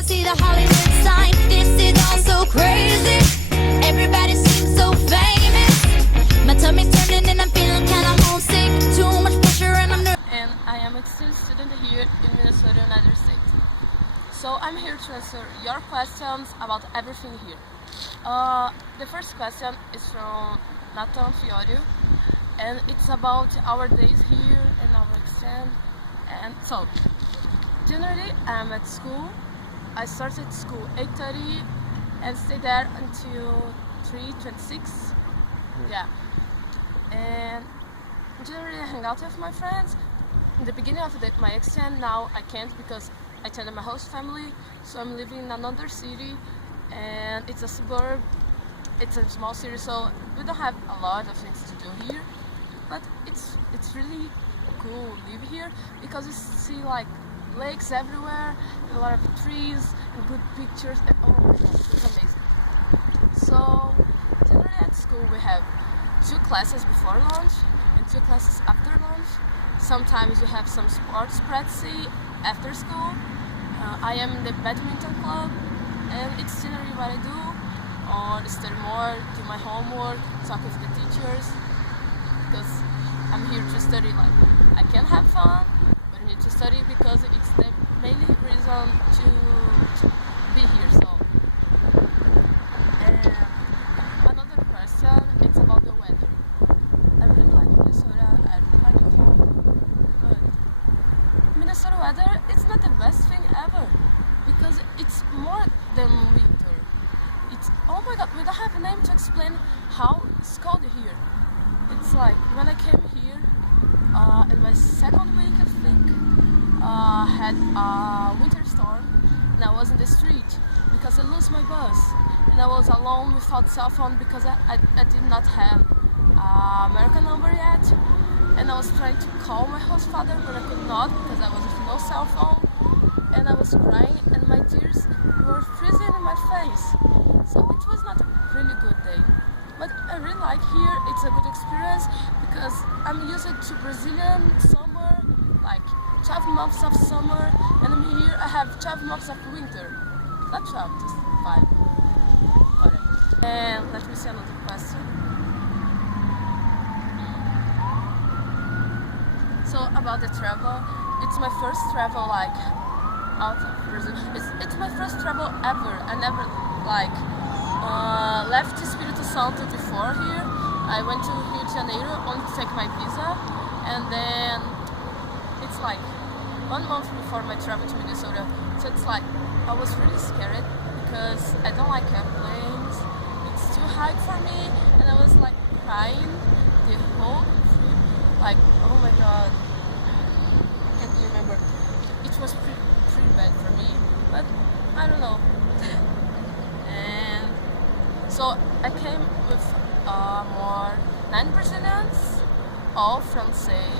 I see the Hollywood sign. This is all so crazy. Everybody seems so famous. My tummy's turning and I'm feeling kinda homesick. Too much pressure and I'm nervous. And I am an exchange student here in Minnesota, United States. So I'm here to answer your questions about everything here. The first question is from Nathan Fiorio, and it's about our days here and our exchange. And so, generally I'm at school. I started school 8:30 and stay there until 3:26. Yeah. And generally I hang out with my friends. In the beginning of my exchange, now I can't because I attended my host family, so I'm living in another city, and it's a suburb. It's a small city, so we don't have a lot of things to do here. But it's really cool to live here because you see like lakes everywhere, and a lot of trees, and good pictures, and oh my god, it's amazing. So generally at school we have 2 classes before lunch and 2 classes after lunch. Sometimes we have some sports practice after school. I am in the badminton club, and it's generally what I do. Or study more, do my homework, talk with the teachers, because I'm here to study. Like I can have fun, but I need to study because it's the main reason to be here. So, and another question, it's about the weather. I really like Minnesota. I really like it, but Minnesota weather, it's not the best thing ever because it's more than winter. Oh my god, we don't have a name to explain how it's cold here. It's like when I came here, in my second week I think, had a winter storm, and I was in the street because I lost my bus, and I was alone without cell phone because I did not have American number yet, and I was trying to call my host father but I could not because I was with no cell phone, and I was crying and my tears were freezing in my face. So it was not a really good day, but I really like here. It's a good experience because I'm used to Brazilian summer, like 12 months of summer, and I'm here. I have 12 months of winter. Not 12, just 5. Correct. And let me see another question. So about the travel, it's my first travel like out of Brazil. It's my first travel ever. I never like left Espírito Santo before here. I went to Rio de Janeiro only to take my visa, and then it's like 1 month before my travel to Minnesota. So it's like I was really scared because I don't like airplanes. It's too high for me, and I was like crying the whole trip. Like oh my god, I can't remember. It was pretty bad for me, but I don't know. So I came with more 9 Brazilians, all Francais,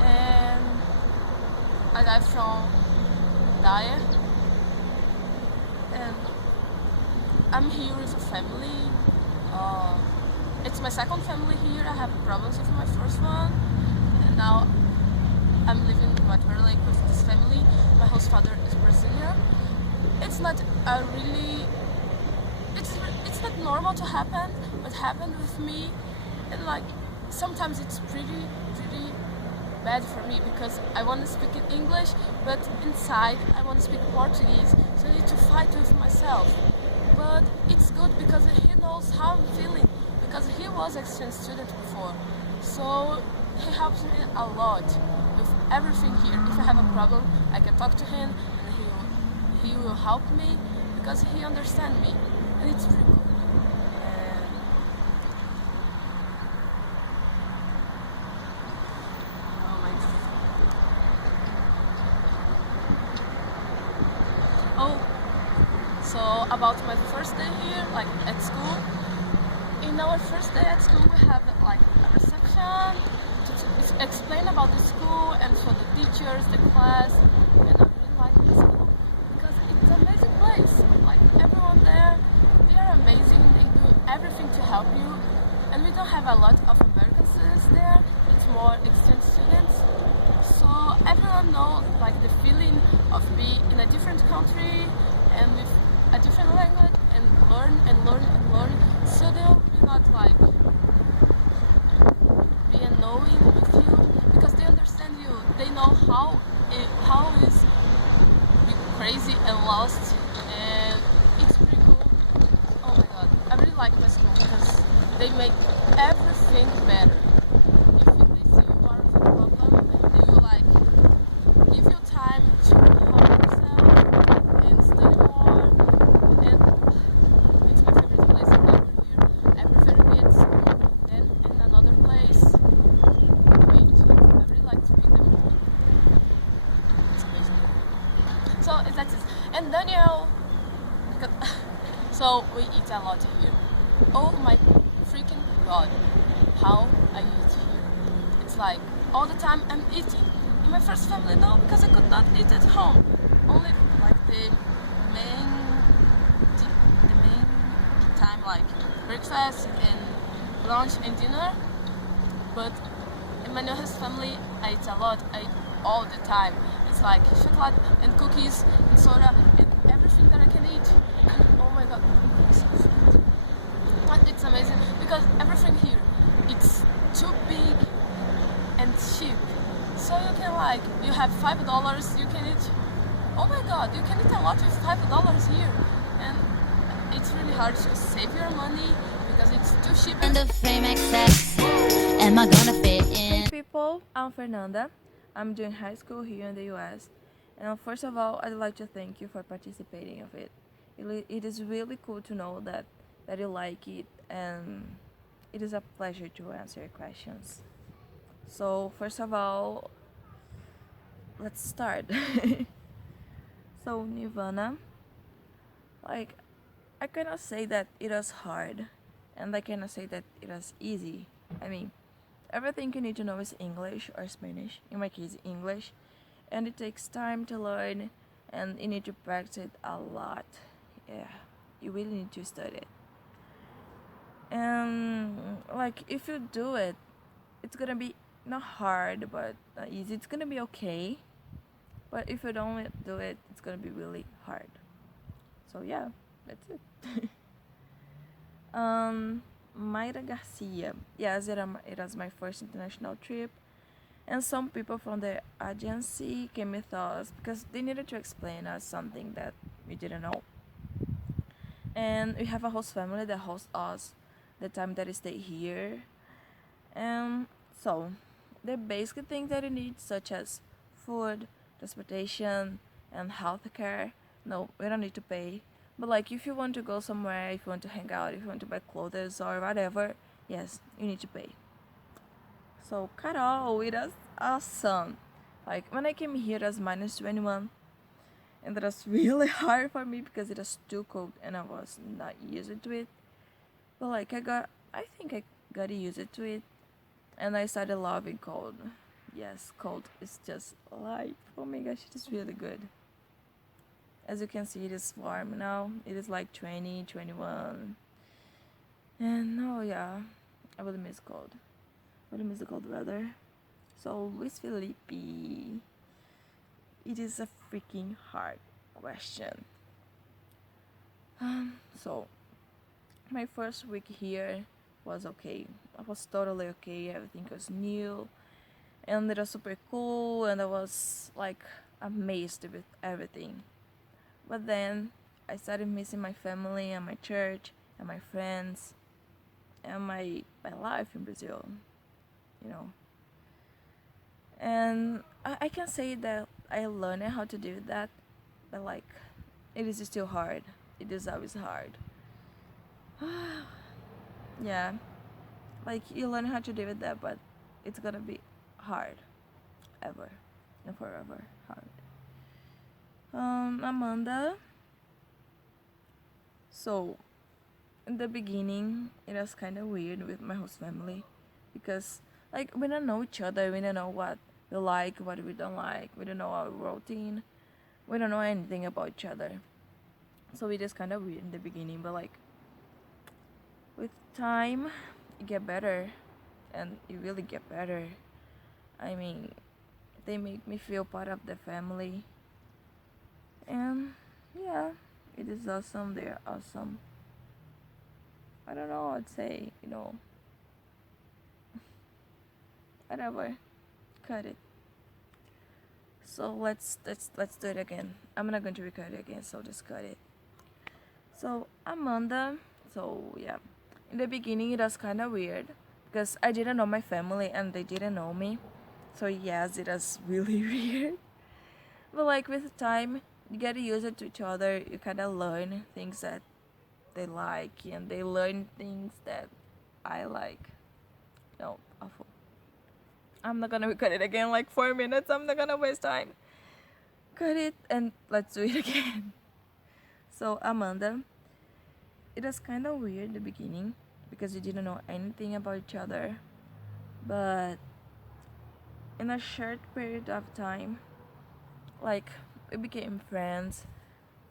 and a guy from Daya, and I'm here with a family. It's my second family here. I have problems with my first one, and now I'm living in Water Lake with this family. My host father is Brazilian. It's not a really it's not normal to happen, but happened with me, and like sometimes it's pretty bad for me because I want to speak in English, but inside I want to speak Portuguese, so I need to fight with myself. But it's good because he knows how I'm feeling because he was an exchange student before, so he helps me a lot with everything here. If I have a problem, I can talk to him, and he will help me because he understands me. It's pretty cool. So about my first day here, like at school. In our first day at school, we have like a reception to explain about the school and show the teachers, the class, and I really like the school because it's an amazing place. Like everyone there, they are amazing. They do everything to help you, and we don't have a lot of American students there. It's more exchange students, so everyone knows like the feeling of being in a different country Daniel. Because- so we eat a lot here. Oh my freaking god, how I eat here. It's like all the time I'm eating. In my first family, no, because I could not eat at home. Only like main, the main time, like breakfast and lunch and dinner. But in my newest family, I eat a lot. I eat all the time. It's like chocolate and cookies and soda and everything that I can eat. And oh my god, but it's amazing because everything here it's too big and cheap. So you can like you have $5, you can eat. Oh my god, you can eat a lot with $5 here, and it's really hard to save your money because it's too cheap. And the fame excess. Am I gonna fit in? Hey people, I'm Fernanda. I'm doing high school here in the US. And first of all, I'd like to thank you for participating of it. It is really cool to know that you like it, and it is a pleasure to answer your questions. So first of all, let's start. So Nirvana, like I cannot say that it was hard, and I cannot say that it was easy. I mean, everything you need to know is English or Spanish. In my case, English, and it takes time to learn, and you need to practice it a lot. Yeah, you really need to study it. And like if you do it, it's gonna be not hard but not easy. It's gonna be okay. But if you don't do it, it's gonna be really hard. So yeah, that's it. Mayra Garcia. Yes, it was my first international trip. And some people from the agency came with us because they needed to explain us something that we didn't know. And we have a host family that hosts us the time that we stay here. And so, the basic things that you need, such as food, transportation, and healthcare, no, we don't need to pay. But like, if you want to go somewhere, if you want to hang out, if you want to buy clothes or whatever, yes, you need to pay. So, Carol, it was awesome. Like, when I came here, it was minus 21. And that was really hard for me because it was too cold and I was not used to it. But like, I think I got used to it. And I started loving cold. Yes, cold is just life. Oh my gosh, it is really good. As you can see, it is warm now. It is like 20, 21. And oh yeah, I really miss cold. I really miss the cold weather. So, Luis Felipe, it is a freaking hard question. So, my first week here was okay. I was totally okay. Everything was new, and it was super cool, and I was like amazed with everything. But then I started missing my family and my church and my friends and my life in Brazil, you know. And I can say that I learned how to do that, but like it is still hard. It is always hard. Yeah, like you learn how to deal with that, but it's gonna be hard, ever and forever hard. Amanda. So, in the beginning, it was kind of weird with my host family, because like we don't know each other. We don't know what we like, what we don't like. We don't know our routine. We don't know anything about each other. So it is kind of weird in the beginning, but like with time, you get better, and you really get better. I mean, they make me feel part of the family, and yeah, it is awesome. They're awesome. I don't know what to say, whatever. Cut it. So let's do it again. I'm not going to record it again, so just cut it. So Amanda, so yeah, in the beginning it was kind of weird because I didn't know my family and they didn't know me. So yes, it was really weird. But like with time, you get used to each other. You kind of learn things that they like, and they learn things that I like. No, awful. I'm not gonna record it again like 4 minutes. I'm not gonna waste time. Cut it and let's do it again. So Amanda, it was kind of weird in the beginning because we didn't know anything about each other, but in a short period of time, like we became friends.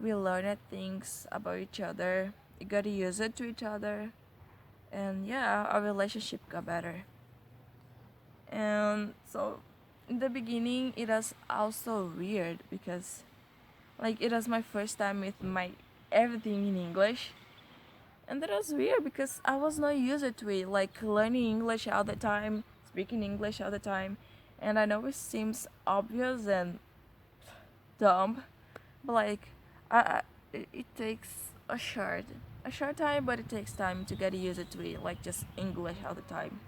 We learned things about each other. We got used to each other, and yeah, our relationship got better. And so, in the beginning, it was also weird because, like, it was my first time with my everything in English, and that was weird because I was not used to it, like learning English all the time, speaking English all the time, and I know it seems obvious and dumb, but like it takes a short time, but it takes time to get used to it, like just English all the time.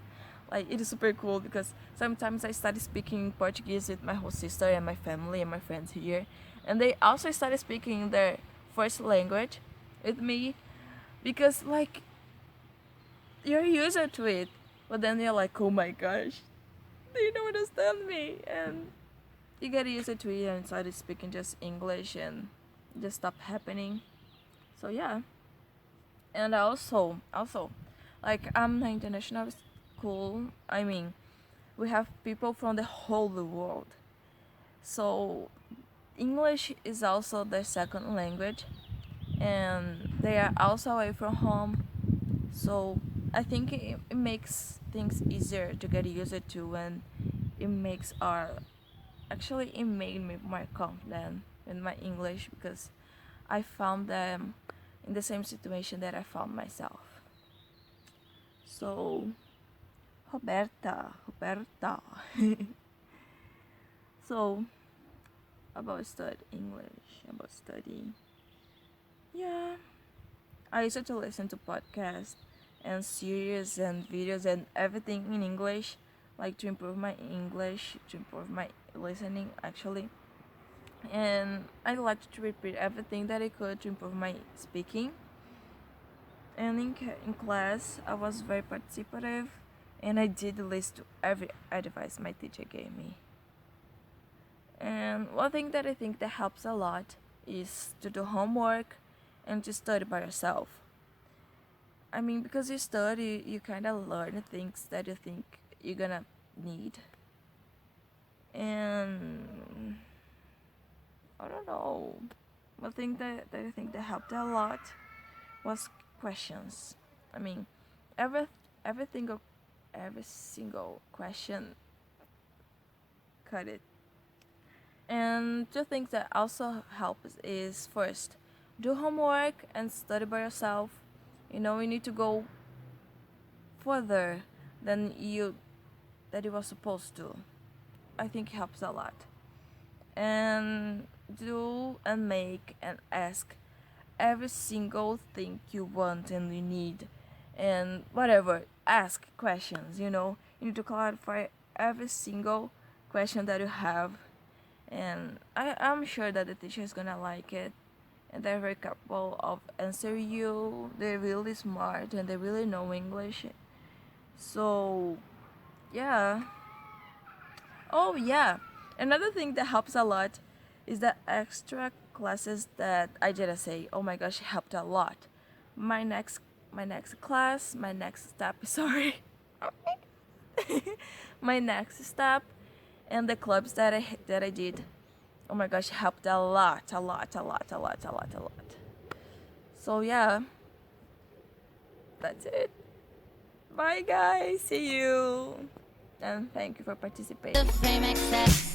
Like it is super cool because sometimes I started speaking Portuguese with my whole sister and my family and my friends here, and they also started speaking their first language with me because like you're used to it, but then you're like, oh my gosh, they don't understand me, and you get used to it and started speaking just English and just stopped happening. So yeah, and also, like I'm an international school. I mean, we have people from the whole world. So English is also their second language, and they are also away from home. So I think it makes things easier to get used to, and it makes our actually it made me more confident in my English because I found them in the same situation that I found myself. So Roberta. So about study English, about studying. Yeah, I used to listen to podcasts and series and videos and everything in English, like to improve my English, to improve my listening actually. And I liked to repeat everything that I could to improve my speaking. And in class, I was very participative, and I did listen to every advice my teacher gave me. And one thing that I think that helps a lot is to do homework and to study by yourself. I mean, because you study, you kind of learn things that you think you're gonna need. And I don't know. One thing that I think that helped a lot was questions. I mean, every every single every single question cut it. And two things that also helps is first, do homework and study by yourself. You know, you need to go further than you were supposed to. I think it helps a lot. And do and make and ask every single thing you want and you need, and whatever, ask questions, you need to clarify every single question that you have, and I'm sure that the teacher is gonna like it, and they're very capable of answering you. They're really smart and they really know English. So yeah. Oh yeah, another thing that helps a lot is the extra classes that I didn't say. Oh my gosh, it helped a lot. My next class, my next step, sorry. My next step and the clubs that I did. Oh my gosh, it helped a lot, a lot, a lot, a lot, a lot, a lot. So yeah, that's it. Bye guys, see you. And thank you for participating. The fame excess.